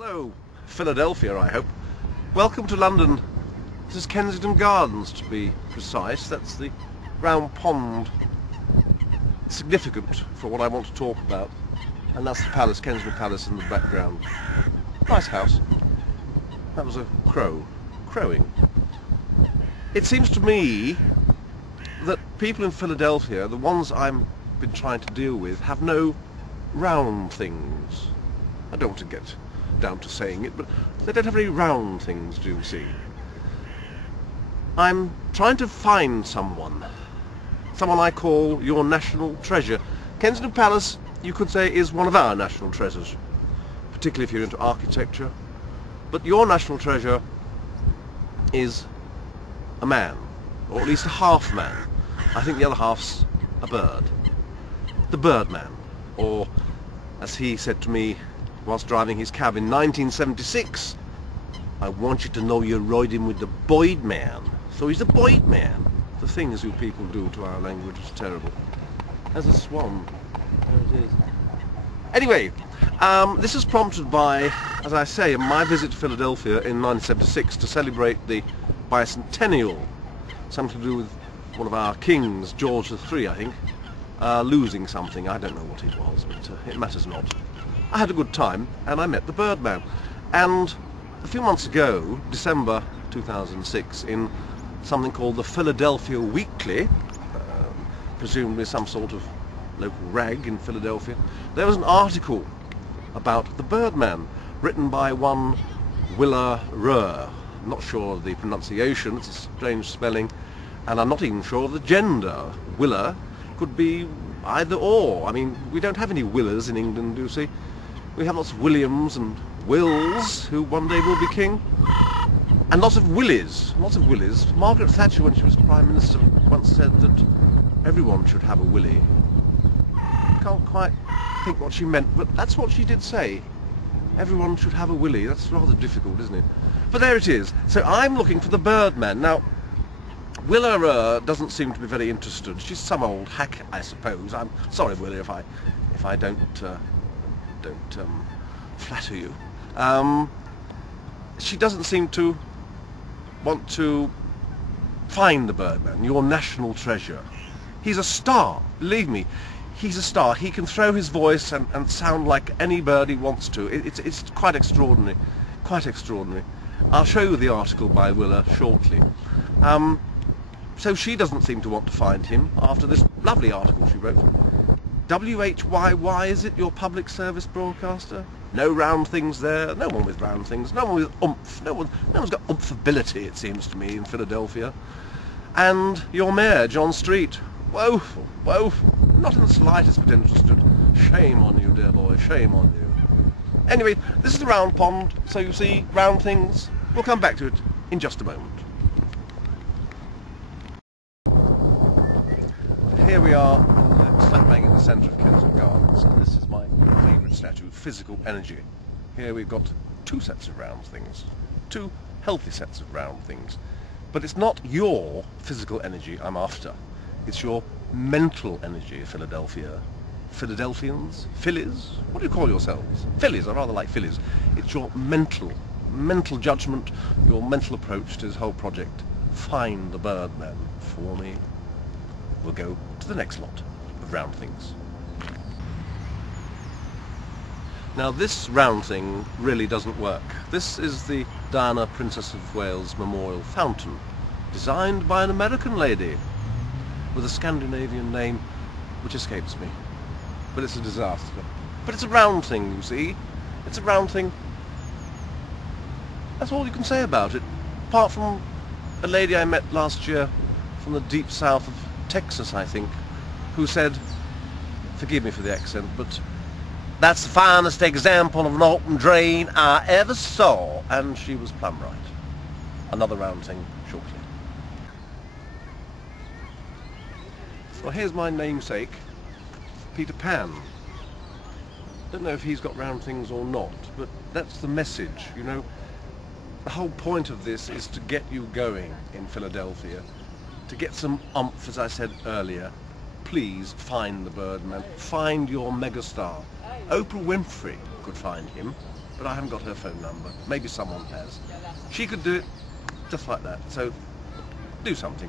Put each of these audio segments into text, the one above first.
Hello, Philadelphia, I hope. Welcome to London. This is Kensington Gardens, to be precise. That's the round pond. It's significant for what I want to talk about. And that's the palace, Kensington Palace, in the background. Nice house. That was a crow. Crowing. It seems to me that people in Philadelphia, the ones I've been trying to deal with, have no round things. I don't want to get down to saying it, but they don't have any round things, do you see? I'm trying to find someone I call your national treasure. Kensington Palace, you could say, is one of our national treasures, particularly if you're into architecture. But your national treasure is a man, or at least a half man. I think the other half's a bird. The Birdman, or as he said to me whilst driving his cab in 1976, I want you to know you're riding with the Boyd man. So he's the Boyd man. The things you people do to our language is terrible. There's a swan. There it is. Anyway, this is prompted by, as I say, my visit to Philadelphia in 1976 to celebrate the bicentennial. Something to do with one of our kings, George III, I think, losing something. I don't know what it was, but it matters not. I had a good time, and I met the Birdman. And a few months ago, December 2006, in something called the Philadelphia Weekly, presumably some sort of local rag in Philadelphia, there was an article about the Birdman, written by one Willa Rur. I'm not sure of the pronunciation, it's a strange spelling, and I'm not even sure of the gender. Willa could be either or. I mean, we don't have any Willas in England, do you see? We have lots of Williams and Wills, who one day will be king. And lots of Willies, lots of Willies. Margaret Thatcher, when she was Prime Minister, once said that everyone should have a Willie. I can't quite think what she meant, but that's what she did say. Everyone should have a Willie. That's rather difficult, isn't it? But there it is. So I'm looking for the Birdman. Now, Willa doesn't seem to be very interested. She's some old hack, I suppose. I'm sorry, Willa, if I don't flatter you. She doesn't seem to want to find the Birdman, your national treasure. He's a star, believe me. He's a star. He can throw his voice and sound like any bird he wants to. It's quite extraordinary, quite extraordinary. I'll show you the article by Willa shortly. So she doesn't seem to want to find him after this lovely article she wrote. WHYY, is it, your public service broadcaster? No round things there, no one with round things, no one with oomph, no one's got oomph-ability, it seems to me, in Philadelphia. And your mayor, John Street, woeful, woeful, not in the slightest bit interested. Shame on you, dear boy, shame on you. Anyway, this is the round pond, so you see, round things. We'll come back to it in just a moment. Here we are, slap bang in the centre of Kensington Gardens, and this is my favourite statue, Physical Energy. Here we've got two sets of round things, two healthy sets of round things. But it's not your physical energy I'm after, it's your mental energy, Philadelphia. Philadelphians? Phillies? What do you call yourselves? Phillies, I rather like Phillies. It's your mental judgment, your mental approach to this whole project. Find the Birdman for me. We'll go to the next lot of round things. Now this round thing really doesn't work. This is the Diana, Princess of Wales Memorial Fountain, designed by an American lady with a Scandinavian name which escapes me. But it's a disaster. But it's a round thing, you see. It's a round thing. That's all you can say about it, apart from a lady I met last year from the deep south of Texas, I think, who said, forgive me for the accent, but that's the finest example of an open drain I ever saw, and she was plumb right. Another round thing shortly. Well, here's my namesake, Peter Pan. Don't know if he's got round things or not, but that's the message, you know. The whole point of this is to get you going in Philadelphia. To get some oomph, as I said earlier, please find the Birdman. Find your megastar. Oprah Winfrey could find him. but I haven't got her phone number. Maybe someone has. She could do it just like that. So do something.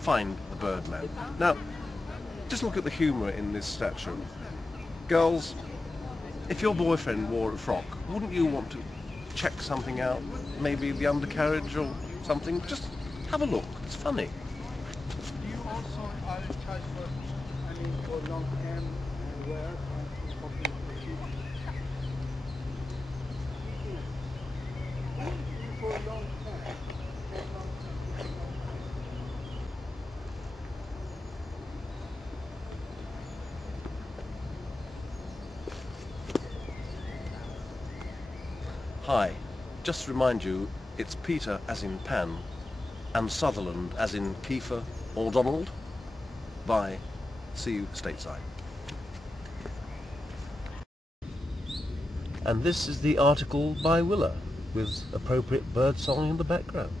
Find the Birdman. Now, just look at the humour in this statue. Girls, if your boyfriend wore a frock, wouldn't you want to check something out? Maybe the undercarriage or something? Just have a look. It's funny. Do you also charge for long hair wear and copy for long hair? Hi, just to remind you, it's Peter as in Pan, and Sutherland as in Kiefer or Donald. Bye. See you stateside. And this is the article by Willa, with appropriate birdsong in the background.